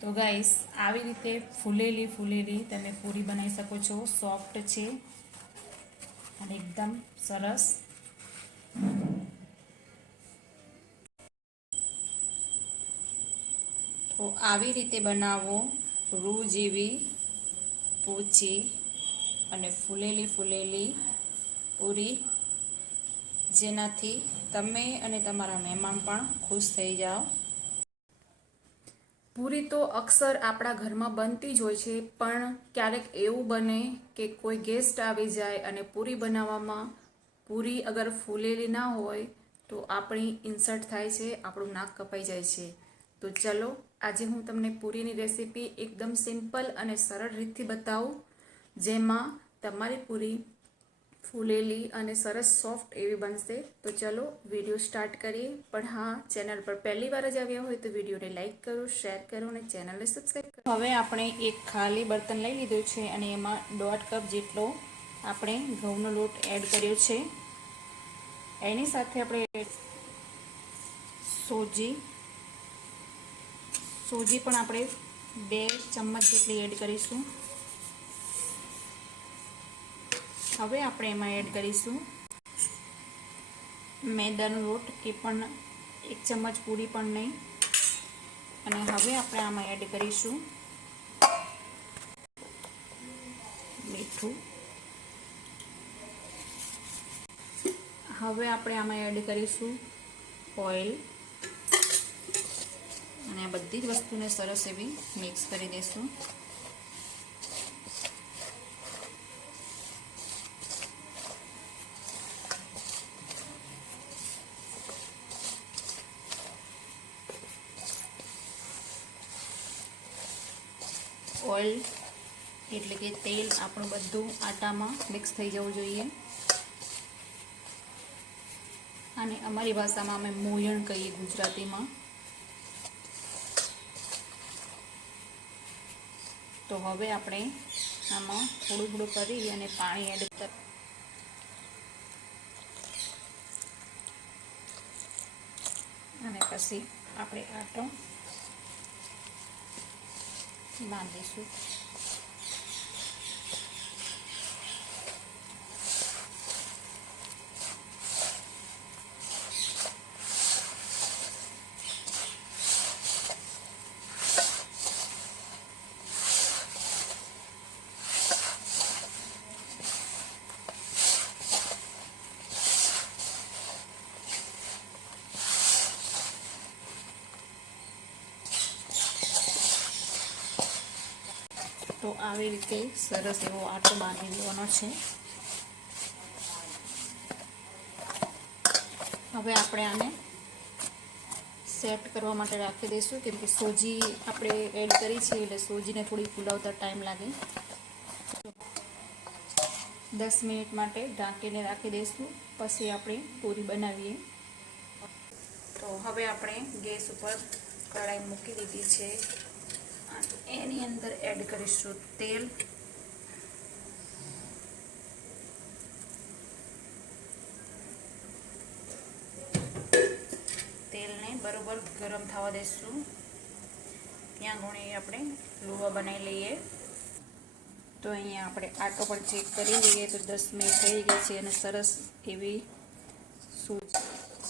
તો ગાઈસ આવી રીતે ફૂલેલી ફૂલેલી તમે પૂરી બનાવી શકો છો. સોફ્ટ છે. અને એકદમ સરસ. તો આવી રીતે બનાવો રૂ જેવી પૂછી અને ફૂલેલી ફૂલેલી પૂરી. જેનાથી તમે અને તમારા મહેમાન પણ ખુશ થઈ જાઓ. પૂરી તો અક્ષર આપણા ઘરમાં બનતી જ હોય છે, પણ ક્યારેક એવું બને કે કોઈ ગેસ્ટ આવી જાય અને પૂરી બનાવવામાં પૂરી અગર ફૂલેલી ના હોય, તો આપણી ઇન્સર્ટ થાય છે, આપણું નાક કપાઈ જાય છે. તો ચલો, આજે હું તમને પૂરીની રેસીપી એકદમ સિમ્પલ અને સરળ રીતથી બતાવું, જેમાં તમારી પૂરી ફૂલેલી અને સરસ સોફ્ટ એવી બનશે. તો ચલો વીડિયો સ્ટાર્ટ કરીએ. પણ હા, ચેનલ પર પહેલી વાર જ આવ્યા હોય તો વિડીયોને લાઇક કરો, શેર કરો અને ચેનલને સબસ્ક્રાઈબ કરો. હવે આપણે એક ખાલી બર્તન લઈ લીધું છે અને એમાં દોઢ કપ જેટલો આપણે ઘઉંનો લોટ એડ કર્યો છે. એની સાથે આપણે સોજી સોજી પણ આપણે બે ચમચ જેટલી એડ કરીશું. હવે આપણે એમાં એડ કરીશું. મેદાનો લોટ એ પણ એક ચમચ પૂરી પણ નહીં. અને હવે આપણે આમાં એડ કરીશું. મીઠું. હવે આપણે આમાં એડ કરીશું ઓઇલ. અને બધી જ વસ્તુને સરસ એવી મિક્સ કરી દઈશું ઓઇલ, એટલે કે તેલ આપણું બધું આટામાં મિક્સ થઈ જવું જોઈએ. અને અમારી ભાષામાં અમે મોયણ કહીએ ગુજરાતીમાં. તો હવે આપણે આમાં થોડું થોડું કરી અને પાણી એડ કર અને પછી આપણે આટો 你妈没说。તો આવી રીતે સરસ એવો આટો બાંધી લેવાનો છે. હવે આપણે આને સેટ કરવા માટે રાખી દઈશું, કેમ કે સોજી આપણે એડ કરી છે એટલે સોજીને થોડી ફૂલાવતા ટાઈમ લાગે. દસ મિનિટ માટે ઢાંકીને રાખી દઈશું, પછી આપણે પૂરી બનાવીએ. તો હવે આપણે ગેસ ઉપર કઢાઈ મૂકી દીધી છે. અંદર એડ કરીશું તેલ. તેલને બરોબર ગરમ થવા દઈશું ત્યાં ગુણી આપણે લુવા બનાવી લઈએ. તો અહીંયા આપણે આટો પણ ચેક કરી લઈએ તો દસ મિનિટ થઈ ગઈ છે અને સરસ એવી સૂજ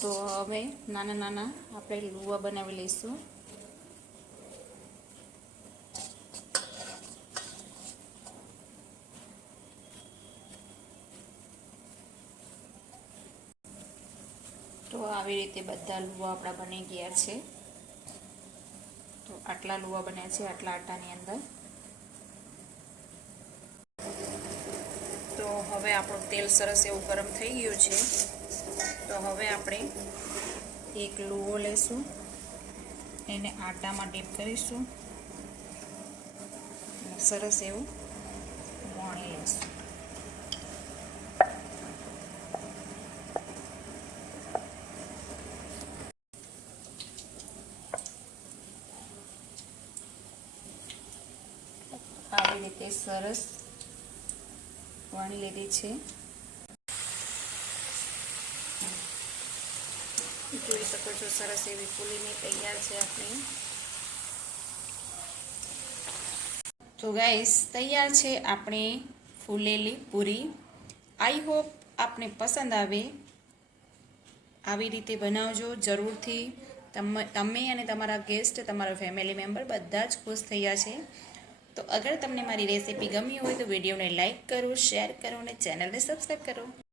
તો હવે નાના નાના આપણે લુવા બનાવી લઈશું તો આવી રીતે બધા લુવા આપણા બની ગયા છે. તો આટલા લુવા બન્યા છે, આટલા આટાની અંદર. તો હવે આપણું તેલ સરસ એવું ગરમ થઈ ગયું છે. તો હવે આપણે એક લુવો લેશું. એને આટામાં ડીપ કરીશું. સરસ એવું વણી લઈશું આવી રીતે સરસ વણી લીધી છે. જોઈ શકો છો, સરસ એવી ફૂલીને તૈયાર છે આપણી. તો ગાઈસ તૈયાર છે આપણે ફૂલેલી પૂરી. આઈ હોપ આપને પસંદ આવે. આવી રીતે બનાવજો, જરૂરથી. તમે અને તમારા ગેસ્ટ તમારા ફેમિલી મેમ્બર બધા જ ખુશ થયા છે. તો અગર તમને મારી રેસીપી ગમી હોય તો વિડીયોને લાઇક કરો, શેર કરો અને ચેનલને સબસ્ક્રાઈબ કરો.